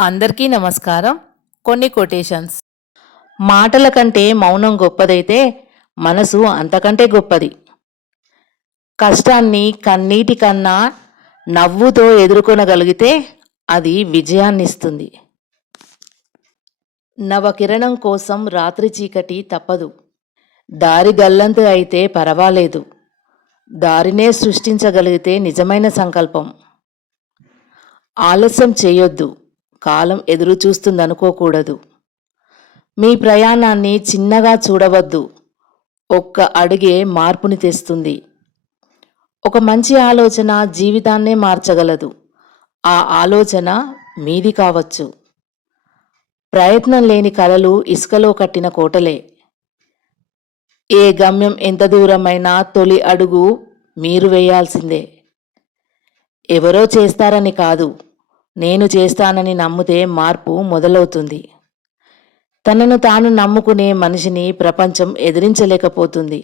అందరికీ నమస్కారం. కొన్ని కొటేషన్స్. మాటల కంటే మౌనం గొప్పదైతే మనసు అంతకంటే గొప్పది. కష్టాన్ని కన్నీటి కన్నా నవ్వుతో ఎదుర్కొనగలిగితే అది విజయాన్నిస్తుంది. నవకిరణం కోసం రాత్రి చీకటి తప్పదు. దారి గల్లంతు అయితే పర్వాలేదు. దారినే సృష్టించగలిగితే నిజమైన సంకల్పం. ఆలస్యం చేయొద్దు. కాలం ఎదురు చూస్తుందనుకోకూడదు. మీ ప్రయాణాన్ని చిన్నగా చూడవద్దు. ఒక్క అడుగే మార్పుని తెస్తుంది. ఒక మంచి ఆలోచన జీవితాన్నే మార్చగలదు. ఆ ఆలోచన మీది కావచ్చు. ప్రయత్నం లేని కలలు ఇసుకలో కట్టిన కోటలే. ఏ గమ్యం ఎంత దూరమైనా తొలి అడుగు మీరు వేయాల్సిందే. ఎవరో చేస్తారని కాదు, నేను చేస్తానని నమ్మితే మార్పు మొదలవుతుంది. తనను తాను నమ్ముకునే మనిషిని ప్రపంచం ఎదిరించలేకపోతుంది.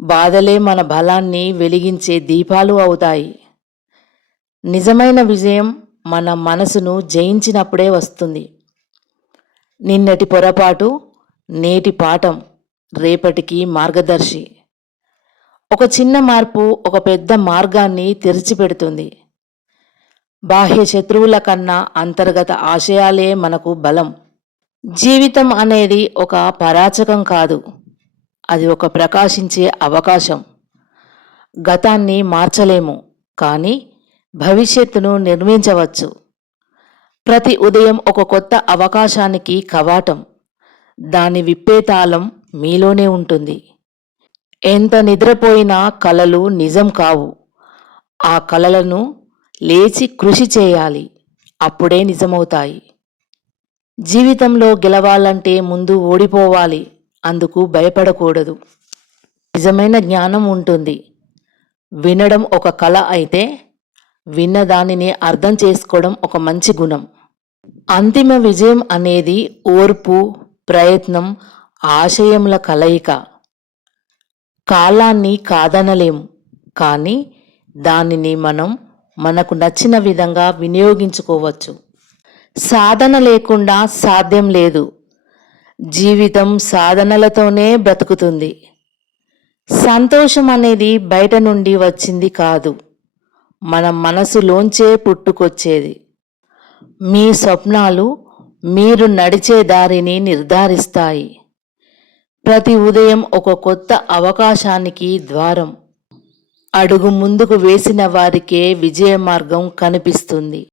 బాధలే మన బలాన్ని వెలిగించే దీపాలు అవుతాయి. నిజమైన విజయం మన మనసును జయించినప్పుడే వస్తుంది. నిన్నటి పొరపాటు నేటి పాఠం రేపటికి మార్గదర్శి. ఒక చిన్న మార్పు ఒక పెద్ద మార్గాన్ని తెరిచిపెడుతుంది. బాహ్య శత్రువుల కన్నా అంతర్గత ఆశయాలే మనకు బలం. జీవితం అనేది ఒక పరాచకం కాదు, అది ఒక ప్రకాశించే అవకాశం. గతాన్ని మార్చలేము, కానీ భవిష్యత్తును నిర్మించవచ్చు. ప్రతి ఉదయం ఒక కొత్త అవకాశానికి కవాటం. దాని విప్పే తాళం మీలోనే ఉంటుంది. ఎంత నిద్రపోయినా కలలు నిజం కావు. ఆ కలలను లేచి కృషి చేయాలి, అప్పుడే నిజమవుతాయి. జీవితంలో గెలవాలంటే ముందు ఓడిపోవాలి, అందుకు భయపడకూడదు. నిజమైన జ్ఞానం ఉంటుంది. వినడం ఒక కళ అయితే విన్నదానిని అర్థం చేసుకోవడం ఒక మంచి గుణం. అంతిమ విజయం అనేది ఓర్పు, ప్రయత్నం, ఆశయముల కలయిక. కాలాన్ని కాదనలేము, కానీ దానిని మనం మనకు నచ్చిన విధంగా వినియోగించుకోవచ్చు. సాధన లేకుండా సాధ్యం లేదు. జీవితం సాధనలతోనే బ్రతుకుతుంది. సంతోషం అనేది బయట నుండి వచ్చింది కాదు, మన మనసులోంచే పుట్టుకొచ్చేది. మీ స్వప్నాలు మీరు నడిచే దారిని నిర్ధారిస్తాయి. ప్రతి ఉదయం ఒక కొత్త అవకాశానికి ద్వారం. అడుగు ముందుకు వేసిన వారికే విజయ మార్గం కనిపిస్తుంది.